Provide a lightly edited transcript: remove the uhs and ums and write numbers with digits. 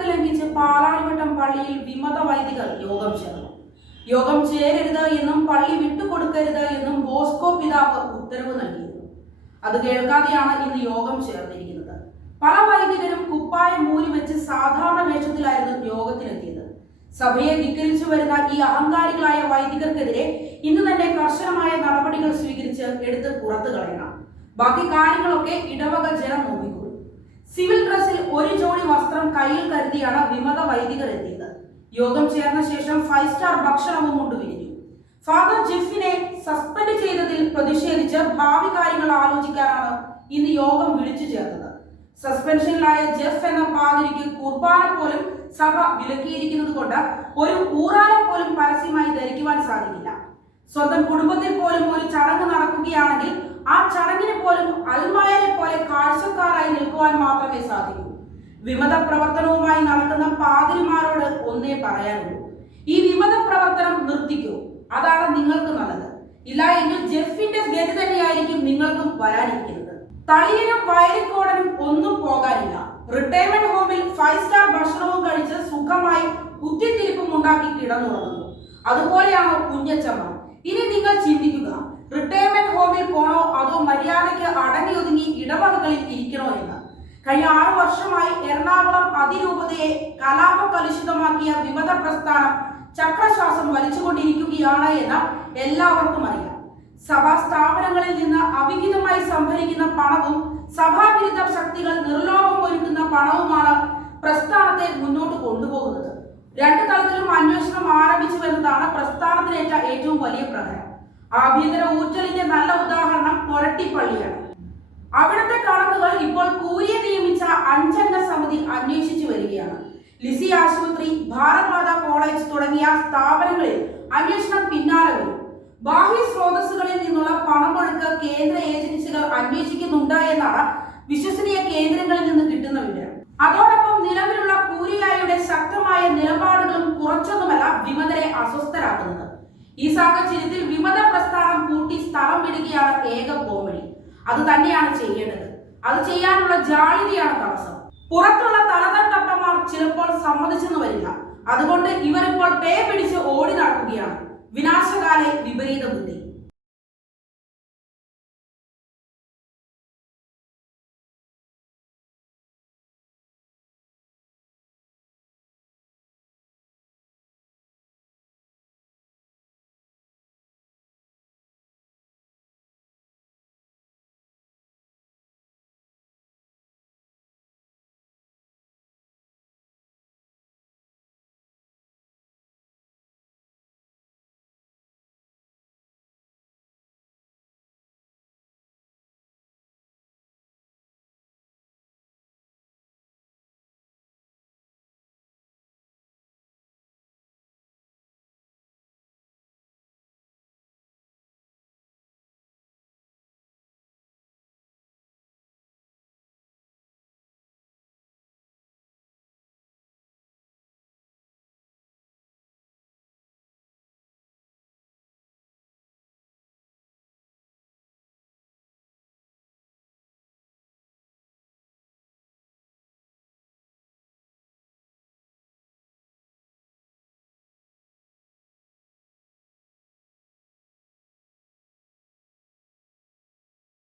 വിലക്ക് ലംഘിച്ച് പാലാരിവട്ടം പള്ളിയിൽ വിമത വൈദികർ യോഗം ചേർന്നു. യോഗം ചേരരുത് എന്നും പള്ളി വിട്ടുകൊടുക്കരുത് എന്നും ബോസ്കോ പിതാവ് ഉത്തരവ് നൽകിയിരുന്നു. അത് കേൾക്കാതെയാണ് ഇന്ന് യോഗം ചേർന്നിരിക്കുന്നത്. പല വൈദികരും കുപ്പായം മൂരി വെച്ച് സാധാരണ വേഷത്തിലായിരുന്നു യോഗത്തിനെത്തിയത്. സഭയെ ധിക്കരിച്ചു വരുന്ന ഈ അഹങ്കാരികളായ വൈദികർക്കെതിരെ ഇന്ന് തന്നെ കർശനമായ നടപടികൾ സ്വീകരിച്ച് എടുത്ത് പുറത്തു കളയണം. ബാക്കി കാര്യങ്ങളൊക്കെ ഇടവക ജനം നോക്കിക്കൊള്ളും. സിവിൽ ഡ്രസ്സിൽ ഒരു ജോഡി വസ്ത്രം കയ്യിൽ കരുതിയാണ് വിമത വൈദികർ എത്തിയത്. യോഗം ചേർന്ന ശേഷം 5 സ്റ്റാർ ഭക്ഷണവും കൊണ്ടുപിരിഞ്ഞു. ഫാദർ ജെഫിനെ സസ്പെൻഡ് ചെയ്തതിൽ പ്രതിഷേധിച്ച് ഭാവി കാര്യങ്ങൾ ആലോചിക്കാനാണ് ഇന്ന് യോഗം വിളിച്ചു ചേർത്തത്. സസ്പെൻഷനിലായ ജെഫ് എന്ന പാതിരിക്ക് കുർബാന പോലും സഭ വിലക്കിയിരിക്കുന്നത് കൊണ്ട് ഒരു ഊറാനം പോലും പരസ്യമായി ധരിക്കുവാൻ സാധിക്കില്ല. സ്വന്തം കുടുംബത്തിൽ പോലും ഒരു ചടങ്ങ് നടക്കുകയാണെങ്കിൽ ആ ചടങ്ങിന് പോലും അൽമായരെ പോലെ കാഴ്ചക്കാരായി നിൽക്കുവാൻ മാത്രമേ സാധിക്കൂ. വിമത പ്രവർത്തനവുമായി നടക്കുന്ന പാതിരിമാരോട് ഒന്നേ പറയാനുള്ളൂ: ഈ വിമത പ്രവർത്തനം നിർത്തിക്കൂ. അതാണ് നിങ്ങൾക്ക് നല്ലത്. ഇല്ല എങ്കിൽ ജെഫിന്റെ ഗതി തന്നെയായിരിക്കും നിങ്ങൾക്കും വരാനിരിക്കുന്നത്. തളിയനും വയലിക്കോടനും ഒന്നും പോകാനില്ല. റിട്ടയർമെന്റ് ഹോമിൽ 5 സ്റ്റാർ ഭക്ഷണവും കഴിച്ച് സുഖമായി കുത്തിത്തിരിപ്പും ഉണ്ടാക്കി കിടന്നുറങ്ങുന്നു. അതുപോലെയാണോ കുഞ്ഞച്ചമ്മ? ഇനി നിങ്ങൾ ചിന്തിക്കുക, റിട്ടയർമെന്റ് ഹോമിൽ പോണോ അതോ മര്യാദയ്ക്ക് അടങ്ങി ഒതുങ്ങി ഇടവകകളിൽ ഇരിക്കണോ എന്ന്. കഴിഞ്ഞ 6 വർഷമായി എറണാകുളം അതിരൂപതയെ കലാപകലുഷിതമാക്കിയ വിമത പ്രസ്ഥാനം ചക്രശ്വാസം വലിച്ചുകൊണ്ടിരിക്കുകയാണ് എന്ന് എല്ലാവർക്കും അറിയാം. സഭാ സ്ഥാപനങ്ങളിൽ നിന്ന് അവിഹിതമായി സംഭരിക്കുന്ന പണവും സഭാവിരുദ്ധ ശക്തികൾ നിർലോഭം ഒരുക്കുന്ന പണവുമാണ് പ്രസ്ഥാനത്തെ മുന്നോട്ട് കൊണ്ടുപോകുന്നത്. 2 തലത്തിലും അന്വേഷണം ആരംഭിച്ചുവെന്നതാണ് പ്രസ്ഥാനത്തിനേറ്റ ഏറ്റവും വലിയ പ്രഹരം. ആഭ്യന്തര ഊറ്റലിന്റെ നല്ല ഉദാഹരണം കൊരട്ടിപ്പള്ളിയാണ്. അവിടുത്തെ കണക്കുകൾ ഇപ്പോൾ കൂരിയെ നിയമിച്ച 5 അംഗ സമിതി അന്വേഷിച്ചു വരികയാണ്. ലിസി ആശുപത്രി, ഭാരത് മാതാ കോളേജ് തുടങ്ങിയ സ്ഥാപനങ്ങളിൽ അന്വേഷണം പിന്നാലെ വരും. ബാഹ്യ സ്രോതസ്സുകളിൽ നിന്നുള്ള പണമൊഴുക്ക് കേന്ദ്ര ഏജൻസികൾ അന്വേഷിക്കുന്നുണ്ട് എന്നാണ് വിശ്വസനീയ കേന്ദ്രങ്ങളിൽ നിന്ന് കിട്ടുന്ന വിവരം. അതോടൊപ്പം നിലവിലുള്ള കൂരിയായുടെ ശക്തമായ നിലപാടുകളും കുറച്ചൊന്നുമല്ല വിമതരെ അസ്വസ്ഥരാക്കുന്നത്. ഈ സാഹചര്യത്തിൽ വിമത പ്രസ്ഥാനം കൂട്ടി സ്ഥലം വിടുകയാണ് ഏക പോംവഴി. അത് തന്നെയാണ് ചെയ്യേണ്ടത്. അത് ചെയ്യാനുള്ള ജാള്യതയാണ് തടസ്സം. പുറത്തുള്ള തലതട്ടപ്പന്മാർ ചിലപ്പോൾ സമ്മതിച്ചെന്ന് വരില്ല. അതുകൊണ്ട് ഇവരിപ്പോൾ പേ പിടിച്ച് ഓടി നടക്കുകയാണ്. വിനാശകാലെ വിപരീത ബുദ്ധി.